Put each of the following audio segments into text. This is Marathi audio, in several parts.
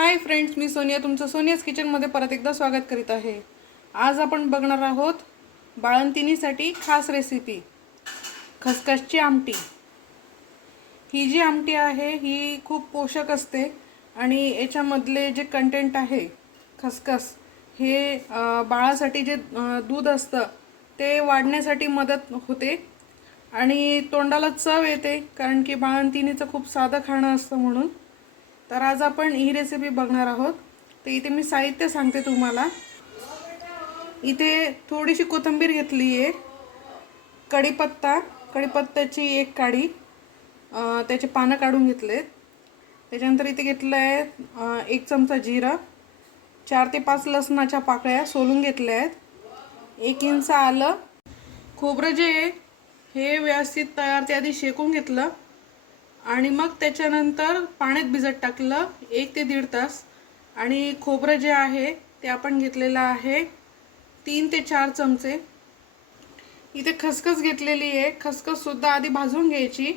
हाय फ्रेंड्स मी सोनिया. तुमचं सोनियाज किचनमध्ये परत एकदा स्वागत करीत आहे. आज आपण बघणार आहोत बाळंतिनीसाठी खास रेसिपी खसखसची आमटी. ही जी आमटी आहे ही खूप पोषक असते आणि याच्यामधले जे कंटेंट आहे खसखस हे बाळासाठी जे दूध असतं ते वाढण्यासाठी मदत होते आणि तोंडाला चव येते कारण की बाळंतिनीचं खूप साधं खाणं असतं म्हणून. तर आज आपण ही रेसिपी बघणार आहोत. तर इथे मी साहित्य सांगते तुम्हाला. इथे थोडीशी कोथिंबीर घेतली आहे. कढीपत्ता कढीपत्त्याची एक काडी त्याचे पानं काढून घेतलेत. त्याच्यानंतर इथे घेतलं आहे एक चमचा जिरं चार ते पाच लसणाच्या पाकळ्या सोलून घेतल्या आहेत. एक इंच आलं. खोबरं जे हे व्यवस्थित तयार ते आधी शेकून घेतलं. आणि मग त्याच्यानंतर पाण्यात भिजत टाकलं एक ते दीड तास. आणि खोबरं जे आहे ते आपण घेतलेलं आहे तीन ते चार चमचे. इथे खसखस घेतलेली आहे. खसखससुद्धा आधी भाजून घ्यायची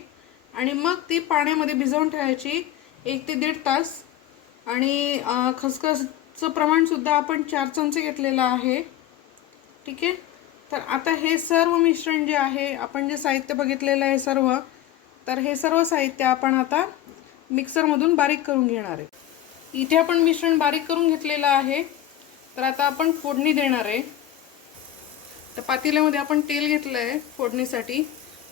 आणि मग ती पाण्यामध्ये भिजवून ठेवायची एक ते दीड तास. आणि खसखसचं प्रमाणसुद्धा आपण चार चमचे घेतलेलं आहे. ठीक आहे? तर आता हे सर्व मिश्रण जे आहे आपण जे साहित्य बघितलेलं आहे सर्व तर हे सर्व साहित्य आपण आता मिक्सरमधून बारीक करून घेणार आहे. इथे आपण मिश्रण बारीक करून घेतलेलं आहे. तर आता आपण फोडणी देणार आहे. तर पातेल्यामध्ये आपण तेल घेतलं आहे फोडणीसाठी.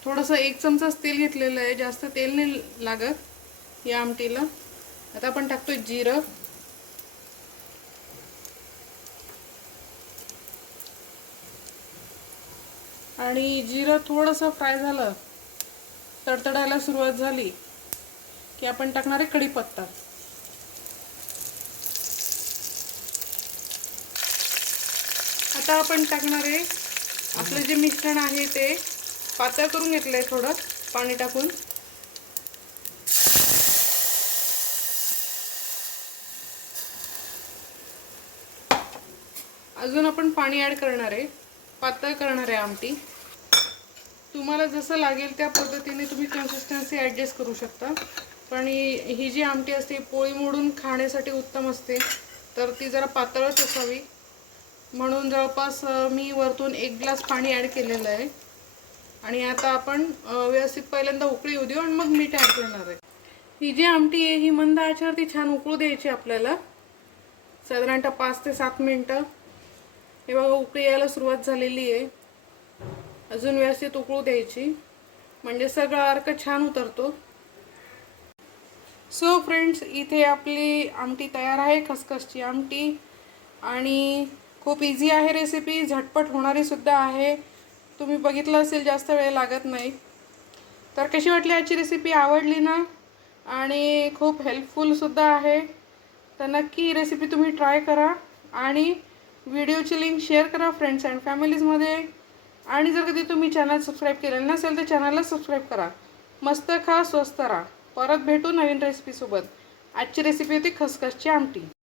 थोडंसं एक चमचाच तेल घेतलेलं आहे. जास्त तेल नाही लागत या आमटीला. आता आपण टाकतो जिरं. आणि जिरं थोडंसं फ्राय झालं तडतडायला सुरुवात झाली की आपण टाकणार आहे कढीपत्ता. आता आपण टाकणार आहे आपलं जे मिश्रण आहे ते पातळ करून घेतलं आहे थोडं पाणी टाकून. अजून आपण पाणी ॲड करणार आहे पातळ करणार आहे आमटी. तुम्हाला जसं लागेल त्या पद्धतीने तुम्ही कन्सिस्टन्सी ॲडजस्ट करू शकता. पण ही जी आमटी असते पोळी मोडून खाण्यासाठी उत्तम असते. तर ती जरा पातळच असावी. म्हणून जवळपास मी वरतून एक ग्लास पाणी ॲड केलेलं आहे. आणि आता आपण व्यवस्थित पहिल्यांदा उकळी येऊ देऊ आणि मग मीठ ॲड करणार आहे. ही जी आमटी आहे ही मंद आचेवरती छान उकळू द्यायची आपल्याला. साधारणतः पाच ते सात मिनटं. हे बघा उकळी यायला सुरुवात झालेली आहे. अजून व्यवस्थित उकळू द्यायची. म्हणजे सगळा अर्क छान उतरतो. सो फ्रेंड्स इथे आपली आमटी तयार आहे खसखसची आमटी. आणि खूप इझी आहे रेसिपी झटपट होणारीसुद्धा आहे. तुम्ही बघितलं असेल जास्त वेळ लागत नाही. तर कशी वाटली आजची रेसिपी आवडली ना? आणि खूप हेल्पफुलसुद्धा आहे. तर नक्की ही रेसिपी तुम्ही ट्राय करा. आणि व्हिडिओची लिंक शेअर करा फ्रेंड्स अँड फॅमिलीजमध्ये आणि जर कधी तुम्ही चॅनल सबस्क्राईब केलेलं नसेल तर चॅनलला सबस्क्राईब करा. मस्त खा स्वस्त राहा. परत भेटू नवीन रेसिपीसोबत आजची रेसिपी होती खसखसची आमटी.